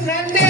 இருங்கண்ணை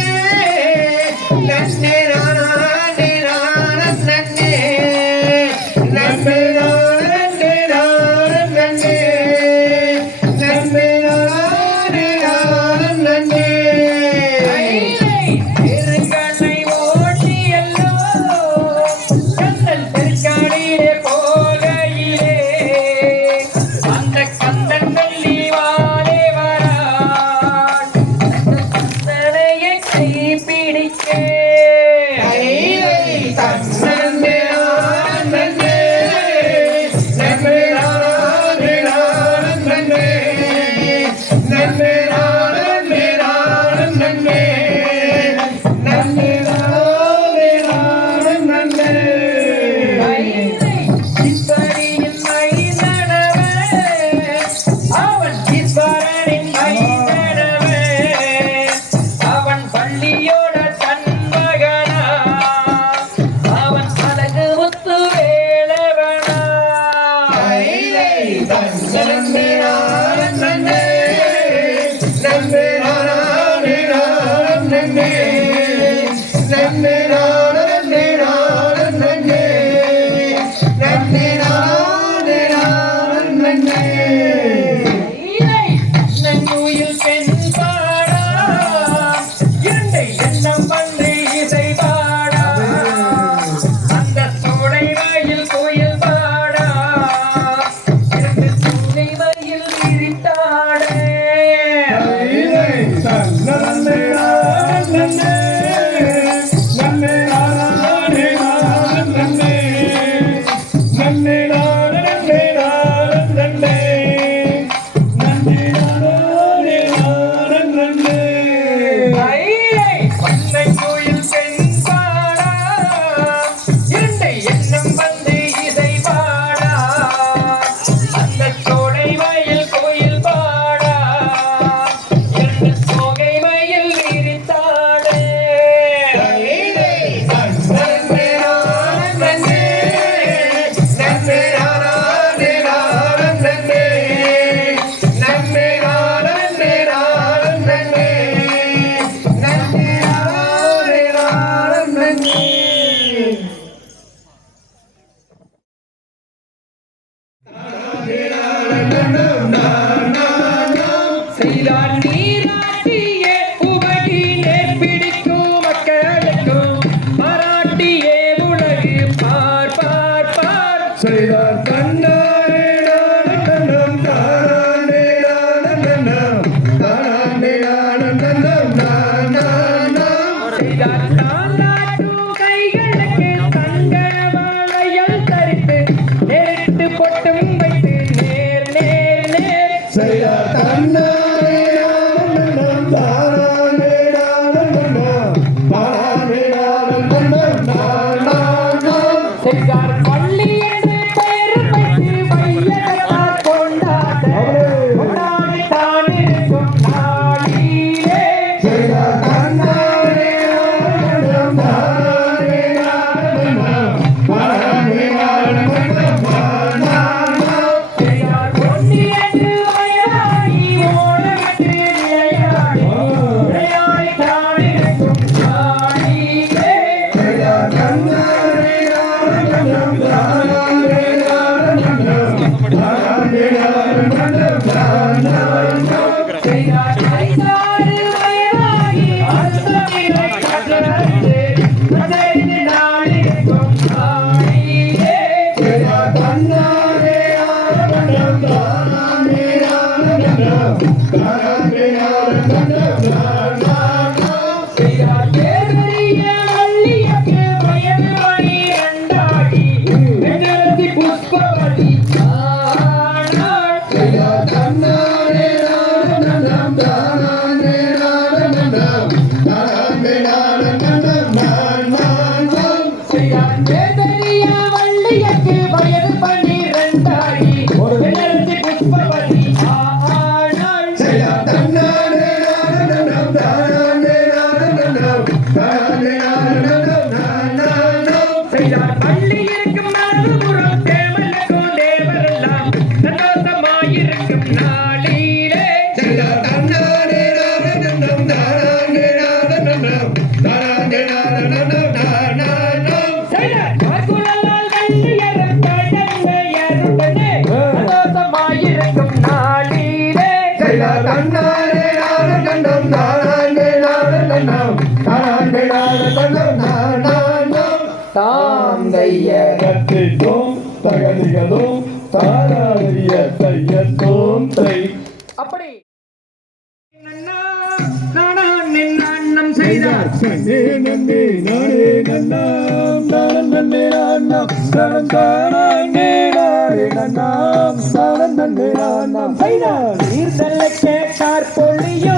செய்தான் வள்ளியத்தில் வயது பணி அப்படி. அண்ணம் செய்தார் நன்னே நன்னே நானே நன்னாம் நானன் நன்னே நானாம் நானன் தானே நீர்தல்ல கேட்டார் பொழியோ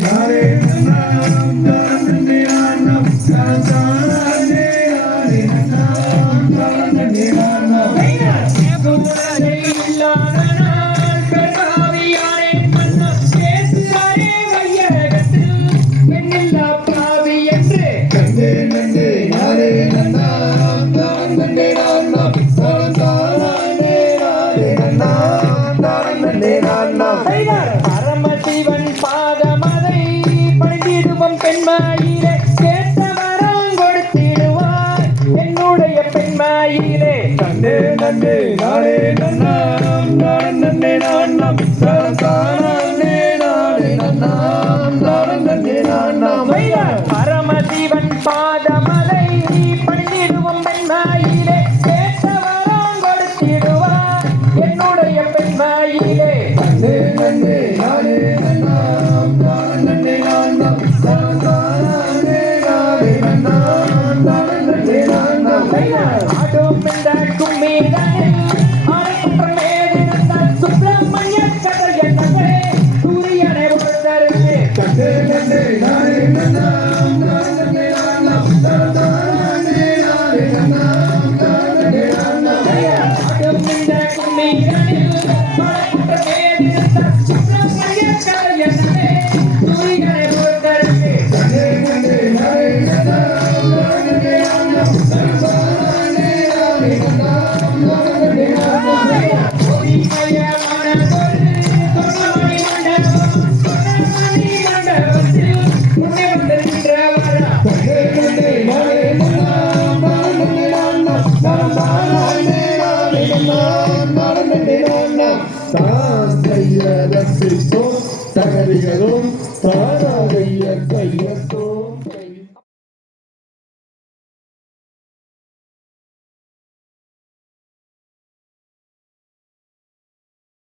Hare நன்னே நானே நன்னாம் நான் நன்னே நான் நாம். தானே நானே நன்னாம் நான் நன்னே நான் நாம். பரமசிவன் பாதமலை பண்ணிடுவோம் பெண்மாயிலே. கேட்டவரான் கொடுத்திடுவார் என்னுடைய பெண்மாயிலே. நன்னே நன்னே நானே நன்னாம் நான் நன்னே நான் நாம். தானே நானே நன்னாம் நான் நன்னே நான் நாம். ஆடும் இந்த Santa Maria da so. தகதிகளும் தாராக இயக்க இயக்க